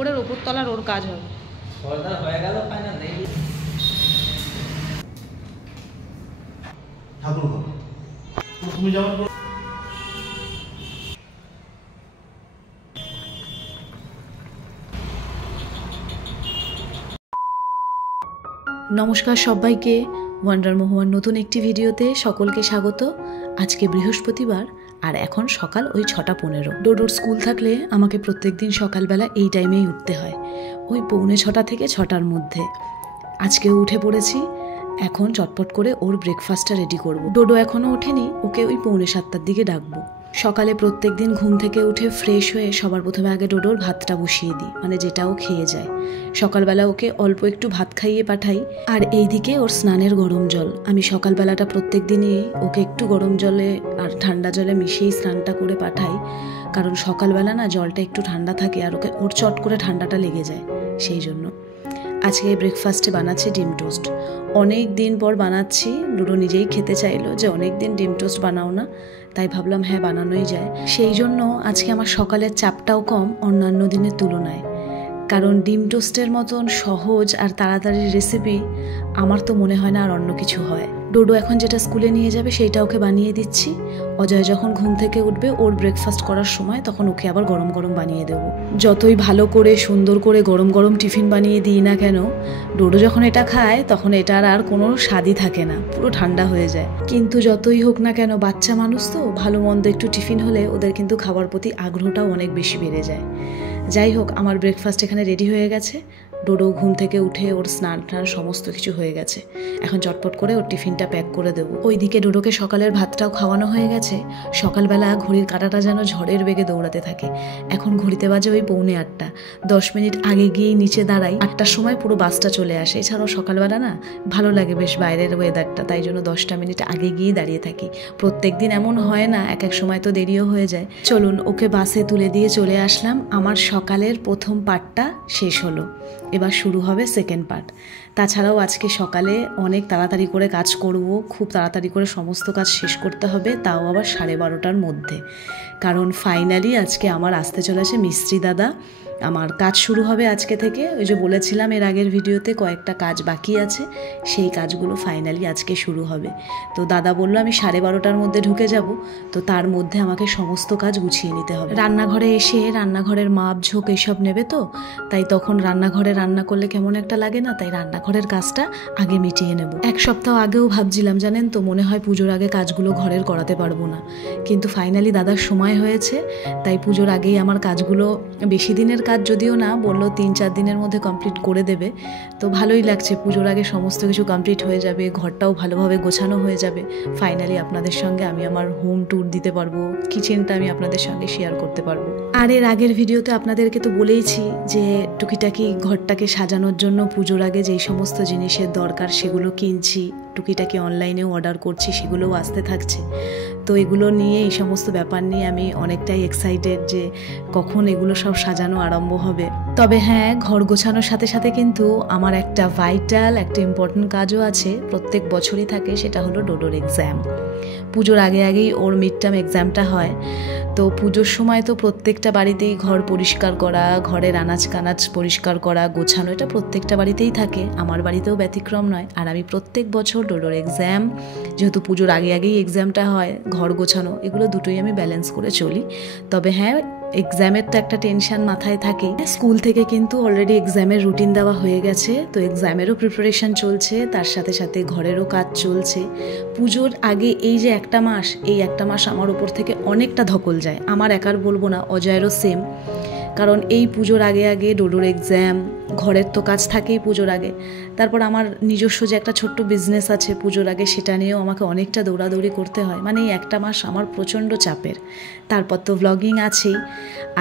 উপরের ওপর তলার ওর কাজ হবে। নমস্কার সবাইকে, ওয়ান্ডার মহুয়ার নতুন একটি ভিডিওতে সকলকে স্বাগত। আজকে বৃহস্পতিবার আর এখন সকাল ওই 6:15। ডোডোর স্কুল থাকলে আমাকে প্রত্যেক দিন সকালবেলা এই টাইমেই উঠতে হয়, ওই 6:45 থেকে 6টার মধ্যে। আজকেও উঠে পড়েছি। এখন চটপট করে ওর ব্রেকফাস্টটা রেডি করব। ডোডো এখনও ওঠেনি, ওকে ওই 6:45টার দিকে ডাকবো। সকালে প্রত্যেক দিন ঘুম থেকে উঠে ফ্রেশ হয়ে সবার প্রথমে আগে ডোডোর ভাতটা বসিয়ে দিই, মানে যেটাও খেয়ে যায়। সকালবেলা ওকে অল্প একটু ভাত খাইয়ে পাঠাই। আর এইদিকে ওর স্নানের গরম জল, আমি সকালবেলাটা প্রত্যেক দিনই ওকে একটু গরম জলে আর ঠান্ডা জলে মিশিয়েই স্নানটা করে পাঠাই, কারণ সকালবেলা না জলটা একটু ঠান্ডা থাকে আর ওর চট করে ঠান্ডাটা লেগে যায়। সেই জন্য আজকে ব্রেকফাস্টে বানাচ্ছি ডিম টোস্ট। অনেক দিন পর বানাচ্ছি। ডোডো নিজেই খেতে চাইলো যে অনেক দিন ডিম টোস্ট বানাও না, তাই ভাবলাম হ্যাঁ বানানোই যায়। সেই জন্য আজকে আমার সকালের চাপটাও কম অন্যান্য দিনের তুলনায়, কারণ ডিম টোস্টের মতন সহজ আর তাড়াতাড়ি রেসিপি আমার তো মনে হয় না আর অন্য কিছু হয়। ডোডো এখন যেটা স্কুলে নিয়ে যাবে সেইটা ওকে বানিয়ে দিচ্ছি। অজয় যখন ঘুম থেকে উঠবে ওর ব্রেকফাস্ট করার সময় তখন ওকে আবার গরম গরম বানিয়ে দেবো। যতই ভালো করে সুন্দর করে গরম গরম টিফিন বানিয়ে দিই না কেন, ডোডো যখন এটা খায় তখন এটার আর কোনো স্বাদই থাকে না, পুরো ঠান্ডা হয়ে যায়। কিন্তু যতই হোক না কেন, বাচ্চা মানুষ তো, ভালো মন্দ একটু টিফিন হলে ওদের কিন্তু খাবার প্রতি আগ্রহটাও অনেক বেশি বেড়ে যায়। যাই হোক, আমার ব্রেকফাস্ট এখানে রেডি হয়ে গেছে। ডোডো ঘুম থেকে উঠে ওর স্নান টান সমস্ত কিছু হয়ে গেছে। এখন চটপট করে ওর টিফিনটা প্যাক করে দেবো। ওইদিকে ডোডোকে সকালের ভাতটাও খাওয়ানো হয়ে গেছে। সকালবেলা ঘড়ির কাঁটাটা যেন ঝড়ের বেগে দৌড়াতে থাকে। এখন ঘড়িতে বাজে ওই 7:45। 10 মিনিট আগে গিয়েই নিচে দাঁড়াই। 8টার সময় পুরো বাসটা চলে আসে। এছাড়াও সকালবেলা না ভালো লাগে বেশ বাইরের ওয়েদারটা, তাই জন্য 10টা মিনিট আগে গিয়েই দাঁড়িয়ে থাকি। প্রত্যেক দিন এমন হয় না, এক এক সময় তো দেরিও হয়ে যায়। চলুন, ওকে বাসে তুলে দিয়ে চলে আসলাম। আমার সকালের প্রথম পার্টটা শেষ হলো, এবার শুরু হবে সেকেন্ড পার্ট। তাছাড়াও আজকে সকালে অনেক তাড়াতাড়ি করে কাজ করব, খুব তাড়াতাড়ি করে সমস্ত কাজ শেষ করতে হবে, তাও আবার 12:30টার মধ্যে, কারণ ফাইনালি আজকে আমার আসতে চলেছে মিস্ত্রি দাদা। আমার কাজ শুরু হবে আজকে থেকে। ওই যে বলেছিলাম এর আগের ভিডিওতে কয়েকটা কাজ বাকি আছে, সেই কাজগুলো ফাইনালি আজকে শুরু হবে। তো দাদা বললো আমি 12:30টার মধ্যে ঢুকে যাব, তো তার মধ্যে আমাকে সমস্ত কাজ গুছিয়ে নিতে হবে। রান্নাঘরে এসে রান্নাঘরের মাপ ঝোঁক এসব নেবে, তো তাই তখন রান্নাঘরে রান্না করলে কেমন একটা লাগে না, তাই রান্নাঘরের কাজটা আগে মিটিয়ে নেব। এক সপ্তাহ আগেও ভাবছিলাম জানেন তো, মনে হয় পুজোর আগে কাজগুলো ঘরের করাতে পারবো না, কিন্তু ফাইনালি দাদার সময় হয়েছে, তাই পুজোর আগেই আমার কাজগুলো, বেশি দিনের কাজ যদিও না, বললো 3-4 দিনের মধ্যে কমপ্লিট করে দেবে। তো ভালোই লাগছে, পুজোর আগে সমস্ত কিছু কমপ্লিট হয়ে যাবে, ঘরটাও ভালোভাবে গোছানো হয়ে যাবে। ফাইনালি আপনাদের সঙ্গে আমি আমার হোম ট্যুর দিতে পারবো, কিচেনটা আমি আপনাদের সঙ্গে শেয়ার করতে পারবো। আর এর আগের ভিডিওতে আপনাদেরকে তো বলেইছি যে টুকিটাকি ঘরটাকে সাজানোর জন্য পুজোর আগে যেই সমস্ত জিনিসের দরকার সেগুলো কিনছি, টুকিটাকি অনলাইনেও অর্ডার করছি, সেগুলোও আসতে থাকছে। তো এগুলো নিয়ে, এই সমস্ত ব্যাপার নিয়ে আমি অনেকটাই এক্সাইটেড যে কখন এগুলো সব সাজানো আরম্ভ হবে। তবে হ্যাঁ, ঘর গোছানোর সাথে সাথে কিন্তু আমার একটা ভাইটাল, একটা ইম্পর্টেন্ট কাজও আছে, প্রত্যেক বছরই থাকে, সেটা হলো ডোডোর এক্সাম। পুজোর আগে আগেই ওর মিড টার্ম এক্সামটা হয়। তো পুজোর সময় তো প্রত্যেকটা বাড়িতেই ঘর পরিষ্কার করা, ঘরের আনাজ কানাজ পরিষ্কার করা, গোছানো, এটা প্রত্যেকটা বাড়িতেই থাকে, আমার বাড়িতেও ব্যতিক্রম নয়। আর আমি প্রত্যেক বছর ডোডোর এক্সাম, যেহেতু পুজোর আগে আগেই এক্সামটা হয়, ঘর গোছানো, এগুলো দুটোই আমি ব্যালেন্স করে চলি। তবে হ্যাঁ, এক্সামের তো একটা টেনশন মাথায় থাকে। স্কুল থেকে কিন্তু অলরেডি এক্সামের রুটিন দেওয়া হয়ে গেছে, তো এক্সামেরও প্রিপারেশন চলছে, তার সাথে সাথে ঘরেরও কাজ চলছে। পুজোর আগে এই যে একটা মাস, এই একটা মাস আমার উপর থেকে অনেকটা ধকল যায়। আমার একার বলবো না, অজয়েরও সেম, কারণ এই পুজোর আগে আগে ডোডোর এক্সাম, ঘরের তো কাজ থাকেই পুজোর আগে, তারপর আমার নিজস্ব যে একটা ছোট্ট বিজনেস আছে পুজোর আগে, সেটা নিয়েও আমাকে অনেকটা দৌড়াদৌড়ি করতে হয়। মানে এই একটা মাস আমার প্রচণ্ড চাপের। তারপর তো ভ্লগিং আছেই,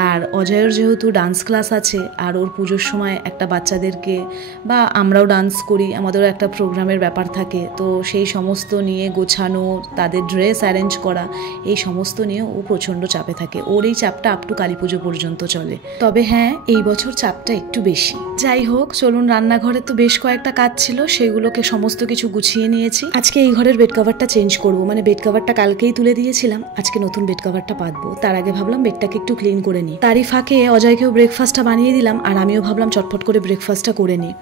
আর অজয়ের যেহেতু ডান্স ক্লাস আছে, আর ওর পুজোর সময় একটা বাচ্চাদেরকে, বা আমরাও ডান্স করি, আমাদেরও একটা প্রোগ্রামের ব্যাপার থাকে, তো সেই সমস্ত নিয়ে গোছানো, তাদের ড্রেস অ্যারেঞ্জ করা, এই সমস্ত নিয়ে ও প্রচণ্ড চাপে থাকে। ওর এই চাপটা আপ টু কালী পুজো পর্যন্ত চলে। তবে হ্যাঁ, এই বছর চাপটা একটু বেশি। যাই হোক, চলুন, রান্নাঘরে তো বেশ কয়েকটা কাজ ছিল, সেগুলোকে সমস্ত কিছু গুছিয়ে নিয়েছি। আজকে এই ঘরের বেড কভারটা চেঞ্জ করবো, মানে বেড কভারটা কালকেই তুলে দিয়েছিলাম, আজকে নতুন বেড কভারটা পাতবো। তার আগে ভাবলাম বেডটাকে একটু ক্লিন করে নিই। তারই ফাঁকে অজয়কেও ব্রেকফাস্টটা বানিয়ে দিলাম, আর আমিও ভাবলাম চটপট করে ব্রেকফাস্টটা করে নিই।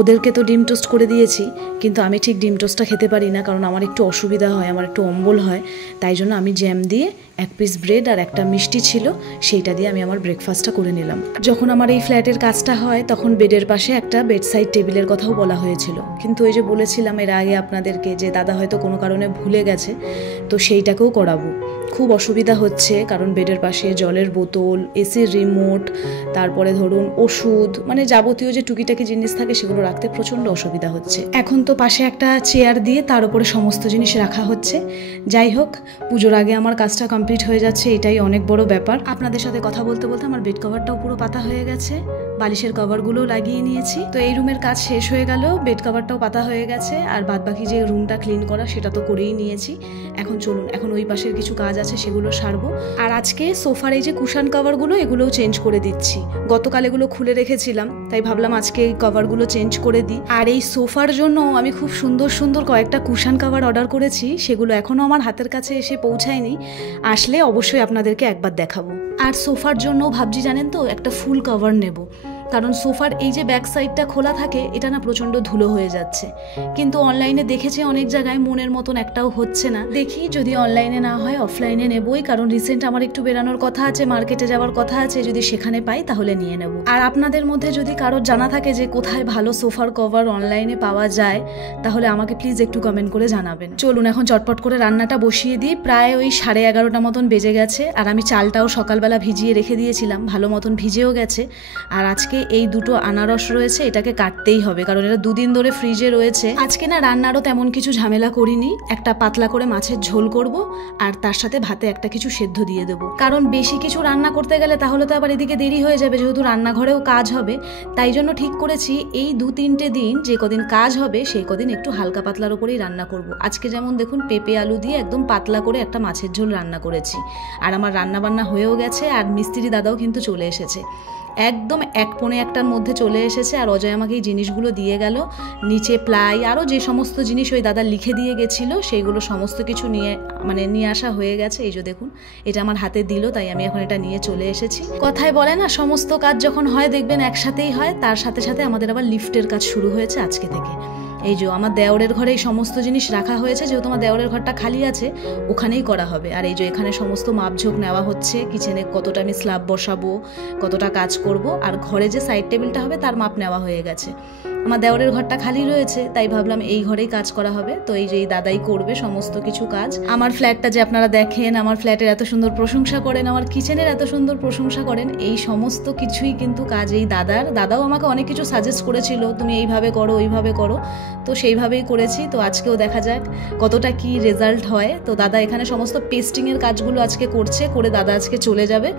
ওদেরকে তো ডিম টোস্ট করে দিয়েছি, কিন্তু আমি ঠিক ডিম টোস্টটা খেতে পারি না, কারণ আমার একটু অসুবিধা হয়, আমার একটু অম্বল হয়। তাই জন্য আমি জ্যাম দিয়ে, এক পিস ব্রেড আর একটা মিষ্টি ছিল, সেইটা দিয়ে আমি আমার ব্রেকফাস্টটা করে নিলাম। যখন আমার এই ফ্ল্যাটের কাজটা হয় তখন বেডের পাশে একটা বেডসাইড টেবিলের কথাও বলা হয়েছিল, কিন্তু ওই যে বলেছিলাম এর আগে আপনাদেরকে যে দাদা হয়তো কোনো কারণে ভুলে গেছে, তো সেইটাকেও করাবো। খুব অসুবিধা হচ্ছে, কারণ বেডের পাশে জলের বোতল, এসির রিমোট, তারপরে ধরুন ওষুধ, মানে যাবতীয় যে টুকিটাকি জিনিস থাকে সেগুলো রাখতে প্রচণ্ড অসুবিধা হচ্ছে। এখন তো পাশে একটা চেয়ার দিয়ে তার উপরে সমস্ত জিনিস রাখা হচ্ছে। যাই হোক, পুজোর আগে আমার কাজটা কমপ্লিট হয়ে যাচ্ছে, এটাই অনেক বড় ব্যাপার। আপনাদের সাথে কথা বলতে বলতে আমার বেড কভারটাও পুরো পাতা হয়ে গেছে, বালিশের কভারগুলো লাগিয়ে নিয়েছি। তো এই রুমের কাজ শেষ হয়ে গেল, বেড কভারটাও পাতা হয়ে গেছে, আর বাদবাকি যে রুমটা ক্লিন করা সেটা তো করেই নিয়েছি। এখন চলুন, এখন ওই পাশের কিছু কাজ আছে সেগুলো সারবো। আর আজকে সোফার এই যে কুশন কভারগুলো, এগুলোও চেঞ্জ করে দিচ্ছি। গতকাল এগুলো খুলে রেখেছিলাম, তাই ভাবলাম আজকে এই কভারগুলো চেঞ্জ করে দিই। আর এই সোফার জন্য আমি খুব সুন্দর সুন্দর কয়েকটা কুশন কভার অর্ডার করেছি, সেগুলো এখনও আমার হাতের কাছে এসে পৌঁছায়নি। আসলে অবশ্যই আপনাদেরকে একবার দেখাবো। আর সোফার জন্য ভাবছি জানেন তো, একটা ফুল কভার নেব, কারণ সোফার এই যে ব্যাক সাইডটা খোলা থাকে এটা না প্রচণ্ড ধুলো হয়ে যাচ্ছে। কিন্তু অনলাইনে দেখেছি অনেক জায়গায়, মনের মতন একটাও হচ্ছে না। দেখি যদি অনলাইনে না হয় অফলাইনে নেবই, কারণ রিসেন্ট আমার একটু বেরানোর কথা আছে, মার্কেটে যাওয়ার কথা আছে, যদি সেখানে পাই তাহলে নিয়ে নেব। আর আপনাদের মধ্যে যদি কারোর জানা থাকে যে কোথায় ভালো সোফার কভার অনলাইনে পাওয়া যায়, তাহলে আমাকে প্লিজ একটু কমেন্ট করে জানাবেন। চলুন এখন চটপট করে রান্নাটা বসিয়ে দিই। প্রায় ওই 11:30 মতন বেজে গেছে, আর আমি চালটাও সকালবেলা ভিজিয়ে রেখে দিয়েছিলাম, ভালো মতন ভিজেও গেছে। আর আজকে এই দুটো আনারস রয়েছে, এটাকে কাটতেই হবে, কারণ এটা 2 দিন ধরে ফ্রিজে রয়েছে। আজকে না রান্নারও তেমন কিছু ঝামেলা করিনি, একটা পাতলা করে মাছের ঝোল করব, আর তার সাথে ভাতে একটা কিছু সেদ্ধ দিয়ে দেবো। কারণ বেশি কিছু রান্না করতে গেলে তাহলে তো আবার এদিকে দেরি হয়ে যাবে, যেহেতু রান্নাঘরেও কাজ হবে। তাই জন্য ঠিক করেছি এই 2-3টে দিন যে কদিন কাজ হবে সেই কদিন একটু হালকা পাতলার উপরেই রান্না করব। আজকে যেমন দেখুন পেঁপে আলু দিয়ে একদম পাতলা করে একটা মাছের ঝোল রান্না করেছি, আর আমার রান্না বান্না হয়েও গেছে। আর মিস্ত্রি দাদাও কিন্তু চলে এসেছে, একদম 1:45টার মধ্যে চলে এসেছে। আর অজয় আমাকে এই জিনিসগুলো দিয়ে গেল, নিচে প্লাই আরও যে সমস্ত জিনিস ওই দাদা লিখে দিয়ে গেছিলো সেইগুলো সমস্ত কিছু নিয়ে আসা হয়ে গেছে। এই যে দেখুন, এটা আমার হাতে দিল, তাই আমি এখন এটা নিয়ে চলে এসেছি। কথায় বলে না, সমস্ত কাজ যখন হয় দেখবেন একসাথেই হয়। তার সাথে সাথে আমাদের আবার লিফটের কাজ শুরু হয়েছে আজকে থেকে। এই যে আমার দেওরের ঘরে এই সমস্ত জিনিস রাখা হয়েছে, যেহেতু আমার দেওরের ঘরটা খালি আছে, ওখানেই করা হবে। আর এই যে এখানে সমস্ত মাপঝোঁক নেওয়া হচ্ছে, কিচেনে কতটা আমি স্ল্যাব বসাবো, কতটা কাজ করব, আর ঘরে যে সাইড টেবিলটা হবে তার মাপ নেওয়া হয়ে গেছে। আমার দেওরের ঘরটা খালি রয়েছে, তাই ভাবলাম এই ঘরেই কাজ করা হবে। তো এই যে এই দাদাই করবে সমস্ত কিছু কাজ। আমার ফ্ল্যাটটা যে আপনারা দেখেন, আমার ফ্ল্যাটের এত সুন্দর প্রশংসা করেন, আমার কিচেনের এত সুন্দর প্রশংসা করেন, এই সমস্ত কিছুই কিন্তু কাজ এই দাদাও আমাকে অনেক কিছু সাজেস্ট করেছিল, তুমি এইভাবে করো ওইভাবে করো, তো সেইভাবেই করেছি। তো আজকেও দেখা যাক কতটা কি রেজাল্ট হয়। তো দাদা এখানে সমস্ত পেস্টিংয়ের কাজগুলো আজকে করছে, করে দাদা আজকে চলে যাবে,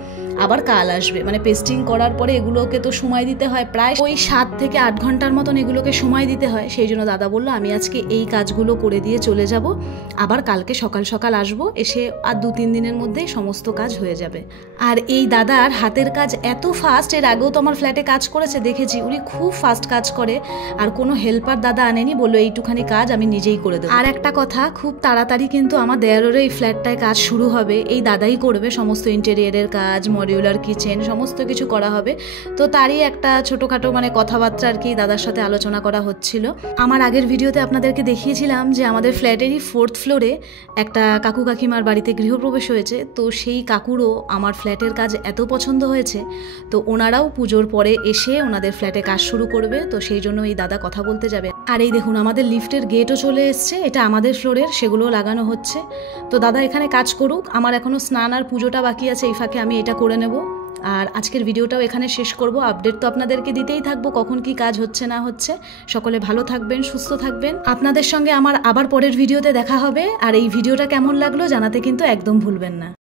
আবার কাল আসবে। মানে পেস্টিং করার পরে এগুলোকে তো সময় দিতে হয়, প্রায় ওই 7 থেকে 8 ঘন্টার মতন এগুলোকে সময় দিতে হয়। সেই জন্য দাদা বললো আমি আজকে এই কাজগুলো করে দিয়ে চলে যাব, আবার কালকে সকাল সকাল আসবো, এসে আর 2-3 দিনের মধ্যেই সমস্ত কাজ হয়ে যাবে। আর এই দাদার হাতের কাজ এত ফাস্ট, এর আগেও তো আমার ফ্ল্যাটে কাজ করেছে, দেখেছি উনি খুব ফাস্ট কাজ করে। আর কোনো হেল্পার দাদা আনেনি, বললো এইটুখানি কাজ আমি নিজেই করে দেবো। আর একটা কথা, খুব তাড়াতাড়ি কিন্তু আমার দেয়ারেরও এই ফ্ল্যাটটায় কাজ শুরু হবে, এই দাদাই করবে সমস্ত ইন্টেরিয়ারের কাজ, মডিউলার কিচেন সমস্ত কিছু করা হবে। তো তারই একটা ছোটোখাটো কথাবার্তা আর কি দাদার সাথে আলোচনা করা হচ্ছিল। আমার আগের ভিডিওতে আপনাদেরকে দেখিয়েছিলাম যে আমাদের ফ্ল্যাটেরই 4th ফ্লোরে একটা কাকু কাকিমার বাড়িতে গৃহপ্রবেশ হয়েছে। তো সেই কাকুরও আমার ফ্ল্যাটের কাজ এত পছন্দ হয়েছে, তো ওনারাও পুজোর পরে এসে ওনাদের ফ্ল্যাটে কাজ শুরু করবে। তো সেই জন্য এই দাদা কথা বলতে যাবে। আর এই দেখুন আমাদের লিফটের গেটও চলে এসছে, এটা আমাদের ফ্লোরের, সেগুলোও লাগানো হচ্ছে। তো দাদা এখানে কাজ করুক, আমার এখনও স্নান আর পুজোটা বাকি আছে, এই ফাঁকে আমি এটা করে নেব। আর আজকের ভিডিওটাও এখানে শেষ করব। আপডেট তো আপনাদেরকে দিতেই থাকবো কখন কি কাজ হচ্ছে না হচ্ছে। সকলে ভালো থাকবেন, সুস্থ থাকবেন। আপনাদের সঙ্গে আমার আবার পরের ভিডিওতে দেখা হবে। আর এই ভিডিওটা কেমন লাগলো জানাতে কিন্তু একদম ভুলবেন না।